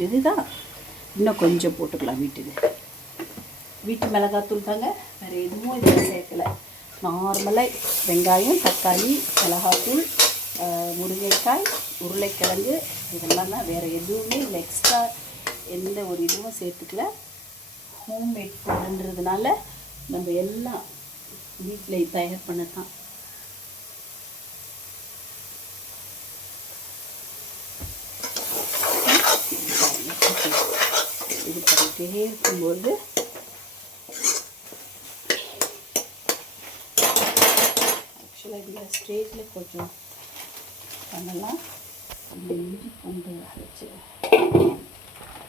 வீட்டுது தான், இன்னும் கொஞ்சம் போட்டுக்கலாம். வீட்டு மிளகாத்தூள் தாங்க, வேறு எதுவும் இதில் சேர்க்கலை. நார்மலாக வெங்காயம், தக்காளி, மிளகாத்தூள், முருங்கைக்காய், உருளைக்கிழங்கு இதெல்லாம் தான், வேறு எதுவுமே இல்லை. எக்ஸ்ட்ரா எந்த ஒரு இதுவும் சேர்த்துக்கல. ஹோம்மேட் ஃபுட்டுன்றதுனால நம்ம எல்லாம் வீட்டில் தயார் பண்ண தான். இது பண்ணிகிட்டே இருக்கும்போது ஆக்சுவலாக இந்த ஸ்டேஜில் கொஞ்சம் பண்ணலாம். இஞ்சி பூண்டு அரைச்சி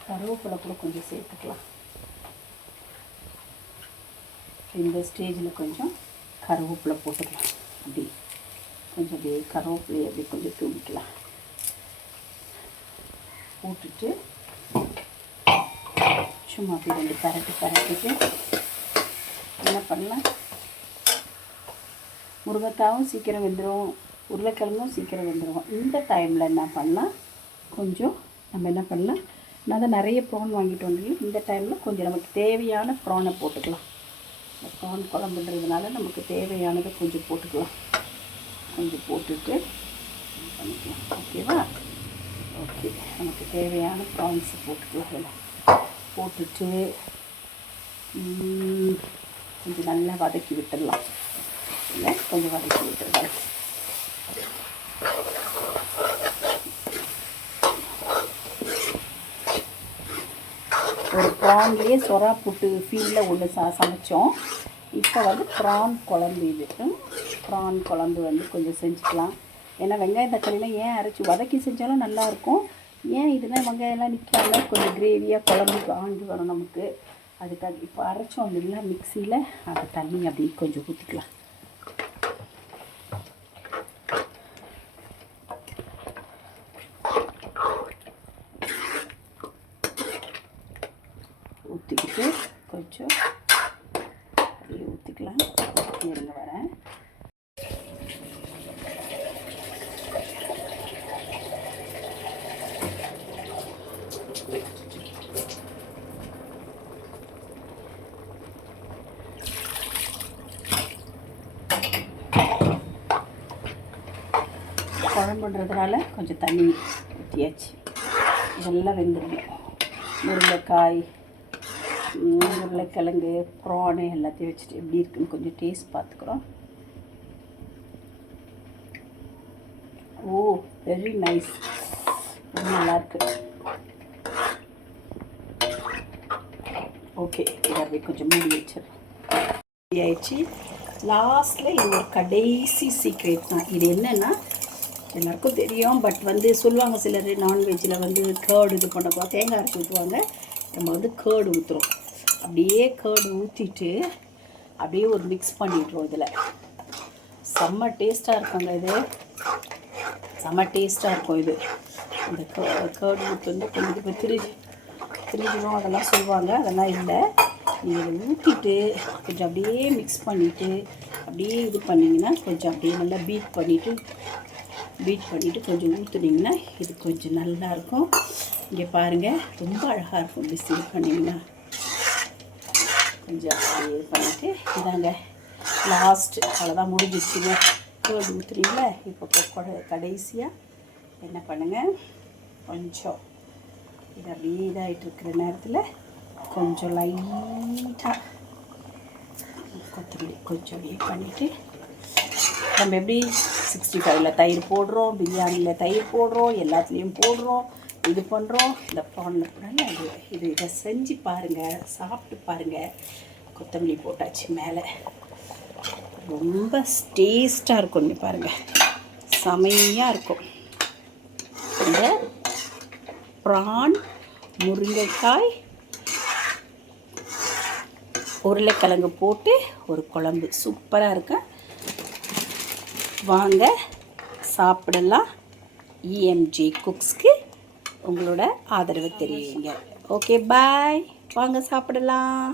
கருவேப்பிலை கூட கொஞ்சம் சேர்த்துக்கலாம். இந்த ஸ்டேஜில் கொஞ்சம் கருவேப்பிலை போட்டுக்கலாம். அப்படி கொஞ்சம் அப்படியே கருவேப்பிலையை அப்படி கொஞ்சம் தூவிக்கலாம். போட்டுட்டு சும்மா அப்படி 2 பரட்டிட்டு என்ன பண்ணலாம், முருங்கைக்காயும் சீக்கிரம் வெந்துடும், உருளைக்கிழங்கும் சீக்கிரம் வெந்துடும். இந்த டைமில் என்ன பண்ணலாம், கொஞ்சம் நம்ம என்ன பண்ணலாம், நான் தான் நிறைய ப்ரான் வாங்கிட்டு வந்துடுவோம். இந்த டைமில் கொஞ்சம் நமக்கு தேவையான ப்ரானை போட்டுக்கலாம். இந்த ப்ரான் குழம்புன்றதுனால நமக்கு தேவையானதை கொஞ்சம் போட்டுக்கலாம். கொஞ்சம் போட்டுட்டு பண்ணிக்கலாம். ஓகேவா? ஓகே, நமக்கு தேவையான ப்ரான்ஸு போட்டுக்கலாம். அதில் போட்டுட்டு கொஞ்சம் நல்லா வதக்கி விட்டுடலாம். இல்லை கொஞ்சம் வதக்கி விட்டுடலாம். ஒரு ப்ரான்லேயே சொரா புட்டு ஃபீல்டில் ஒன்று சமைச்சோம். இப்போ வந்து ப்ரான் குழம்பு, இது ப்ரான் குழம்பு வந்து கொஞ்சம் செஞ்சுக்கலாம். ஏன்னா வெங்காயம் தக்காளிலாம் ஏன் அரைச்சி வதக்கி செஞ்சாலும் நல்லாயிருக்கும். ஏன் இதுனா வெங்காயம்லாம் நிற்காம கொஞ்சம் கிரேவியாக குழம்புக்கு ஆண்டு வரும் நமக்கு. அதுக்காக இப்போ அரைச்சோம் இல்லைங்களா மிக்சியில், அது தண்ணி அப்படியே கொஞ்சம் ஊற்றிக்கலாம். ஊற்றிக்கிட்டு கொஞ்சம் அப்படியே ஊற்றிக்கலாம். இருங்க வரேன். குழம்புன்றதுனால கொஞ்சம் தண்ணி ஊற்றியாச்சு. இதெல்லாம் வெந்துடும். முருங்கைக்காய், உருளைக்கிழங்கு, ப்ரானு எல்லாத்தையும் வச்சுட்டு எப்படி இருக்குன்னு கொஞ்சம் டேஸ்ட் பார்த்துக்குறோம். ஓ வெரி நைஸ், ரொம்ப நல்லாயிருக்கு. ஓகே, இதை அப்படியே கொஞ்சம் மூடி வச்சிடறோம். ஆயிடுச்சு. லாஸ்ட்டில் இது ஒரு கடைசி சீக்ரெட் தான். இது என்னென்னா எல்லாருக்கும் தெரியும், பட் வந்து சொல்லுவாங்க சிலர் நான்வெஜ்ஜில் வந்து கேர்டு இது பண்ணப்போ தேங்காய் அரைச்சி ஊற்றுவாங்க. நம்ம வந்து கேர்டு ஊற்றுறோம். அப்படியே கேர்டு ஊற்றிட்டு அப்படியே ஒரு மிக்ஸ் பண்ணிடுறோம். இதில் செம்ம டேஸ்ட்டாக இருக்குங்க. இது செம்ம டேஸ்ட்டாக இருக்கும். இது இந்த கேர்டு ஊற்று வந்து கொஞ்சம் இப்போ திரிஞ்சிடும் அதெல்லாம் சொல்லுவாங்க. அதெல்லாம் இல்லை, நீங்கள் இதை ஊற்றிட்டு கொஞ்சம் அப்படியே மிக்ஸ் பண்ணிவிட்டு அப்படியே இது பண்ணிங்கன்னா கொஞ்சம் அப்படியே நல்லா பீட் பண்ணிவிட்டு கொஞ்சம் ஊற்றுனீங்கன்னா இது கொஞ்சம் நல்லாயிருக்கும். இங்கே பாருங்கள், ரொம்ப அழகாக இருக்கும். இப்படி இது பண்ணிங்கன்னா கொஞ்சம் அப்படியே இது பண்ணிவிட்டு இதாங்க லாஸ்ட்டு. அவ்வளோதான், முடிஞ்சிச்சுங்க. கேர்டு ஊற்றுறீங்களா? இப்போ கடைசியாக என்ன பண்ணுங்கள், கொஞ்சம் இது அப்படியே இதாகிட்டுருக்கிற நேரத்தில் கொஞ்சம் லைட்டாக கொத்தமல்லி கொஞ்சம் அப்படியே பண்ணிவிட்டு, நம்ம எப்படி 65ல் தயிர் போடுறோம், பிரியாணியில் தயிர் போடுறோம், எல்லாத்துலேயும் போடுறோம், இது பண்ணுறோம். இந்த ப்ரானில் கூட இதை செஞ்சு பாருங்கள், சாப்பிட்டு பாருங்கள். கொத்தமல்லி போட்டாச்சு மேலே, ரொம்ப டேஸ்ட்டாக இருக்கும். நீங்கள் பாருங்கள், செமையாக இருக்கும். இந்த ப்ரான், முருங்கைக்காய், உருளைக்கிழங்கு போட்டு ஒரு குழம்பு சூப்பராக இருக்கு. வாங்க சாப்பிடலாம். EMJ குக்ஸ்க்கு உங்களோட ஆதரவு தெரியுங்க. ஓகே பாய், வாங்க சாப்பிடலாம்.